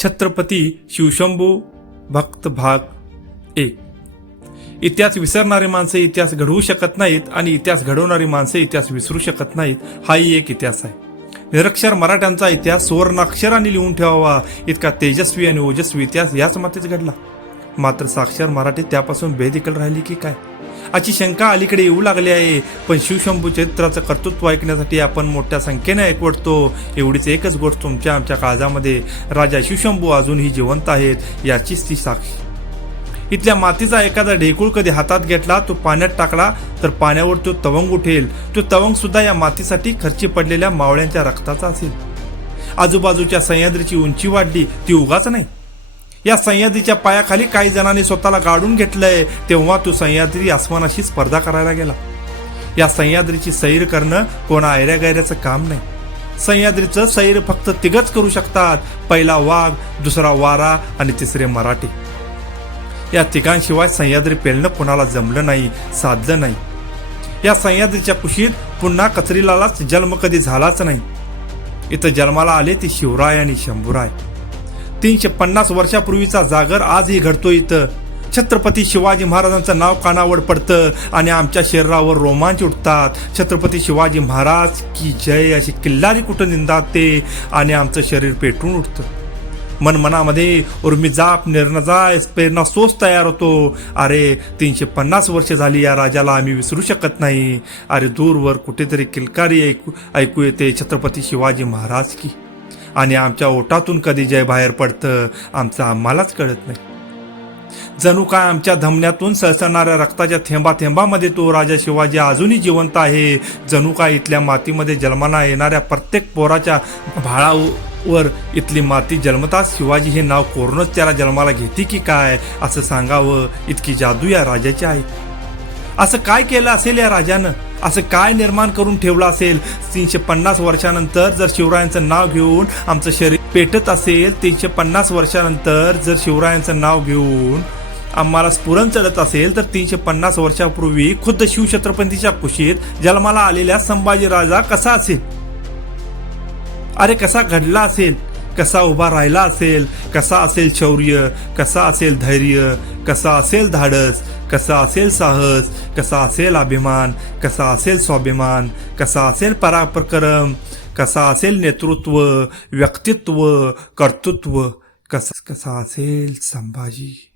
छत्रपती शिवशंभू भक्त भाग 1. इतिहास विसरणारी माणसे इतिहास घडवू शकत नाहीत आणि इतिहास घडवणारी माणसे इतिहास विसरू शकत नाहीत. हाही एक इतिहास आहे. निरक्षर मराठ्यांचा इतिहास सुवर्णाक्षरांनी लिहून ठेवावा इतका तेजस्वी आणि ओजस्वी इतिहास याच मातीत घडला. मात्र साक्षर मराठी त्यापासून बेदखल राहिली की काय अशी शंका अलीकडे येऊ लागली आहे. पण शिवशंभू चरित्राचं कर्तृत्व ऐकण्यासाठी आपण मोठ्या संख्येने एकवटतो. एवढीच एकच गोष्ट तुमच्या आमच्या काळजामध्ये राजा शिवशंभू अजूनही जिवंत आहेत याचीच ती साक्षी. इथल्या मातीचा एखादा ढेकूळ कधी हातात घेतला, तो पाण्यात टाकला तर पाण्यावर तो तवंग उठेल. तो तवंग सुद्धा या मातीसाठी खर्ची पडलेल्या मावळ्यांच्या रक्ताचा असेल. आजूबाजूच्या सह्याद्रीची उंची वाढली ती उगाच नाही. या सह्याद्रीच्या पायाखाली काही जणांनी स्वतःला गाडून घेतलंय. तेव्हा तो सह्याद्री आसमानाशी स्पर्धा करायला गेला. या सह्याद्रीची सैर करणं कोणा ऐऱ्यागैऱ्याचं काम नाही. सह्याद्रीचं सैर फक्त तिघच करू शकतात. पहिला वाघ, दुसरा वारा आणि तिसरे मराठी. या तिघांशिवाय सह्याद्री पेलणं कोणाला जमलं नाही, साधलं नाही. या सह्याद्रीच्या कुशीत पुन्हा कचरीलालाच जन्म कधी झालाच नाही. इथं जन्माला आले ते शिवराय आणि शंभूराय. 350 वर्षापूर्वीचा जागर आजही घडतो इथं. छत्रपती शिवाजी महाराजांचं नाव कानावर पडतं आणि आमच्या शरीरावर रोमांच उठतात. छत्रपती शिवाजी महाराज की जय अशी किल्लारी कुठं निंदात ते आणि आमचं शरीर पेटून उठतं. मनमनामध्ये उर्मिजाप निर्णजाय प्रेरणा सोच तयार होतो. अरे 350 वर्ष झाली या राजाला आम्ही विसरू शकत नाही. अरे दूरवर कुठेतरी किलकारी ऐकू येते छत्रपती शिवाजी महाराज की. आणि आमच्या ओठातून कधी जय बाहेर पडतं आमचं आम्हालाच कळत नाही. जणू काय आमच्या धमन्यातून सळसळणाऱ्या रक्ताच्या थेंबा थेंबामध्ये तो राजा शिवाजी अजूनही जिवंत आहे. जणू काय इथल्या मातीमध्ये जन्माला येणाऱ्या प्रत्येक पोराच्या भाळावर इथली माती जन्मताच शिवाजी हे नाव कोरूनच त्याला जन्माला घेते की काय असं सांगावं इतकी जादू या राजाची आहे. असं काय केलं असेल या राजानं? असं काय निर्माण करून ठेवलं असेल? 350 वर्षानंतर जर शिवरायांचं नाव घेऊन आमचं शरीर पेटत असेल, 350 वर्षानंतर जर शिवरायांचं नाव घेऊन आम्हाला स्फुरण चढत असेल, तर 350 वर्षापूर्वी खुद्द शिवछत्रपतीच्या कुशीत जन्माला आलेल्या संभाजी राजा कसा असेल? अरे कसा घडला असेल? कसा उभा राहिला असेल? कसा असेल शौर्य? कसा असेल धैर्य? कसा असेल धाडस? कसा असेल साहस? कसा असेल अभिमान? कसा असेल स्वाभिमान? कसा असेल पराक्रम? कसा असेल नेतृत्व, व्यक्तित्व, कर्तृत्व? कसा असेल संभाजी?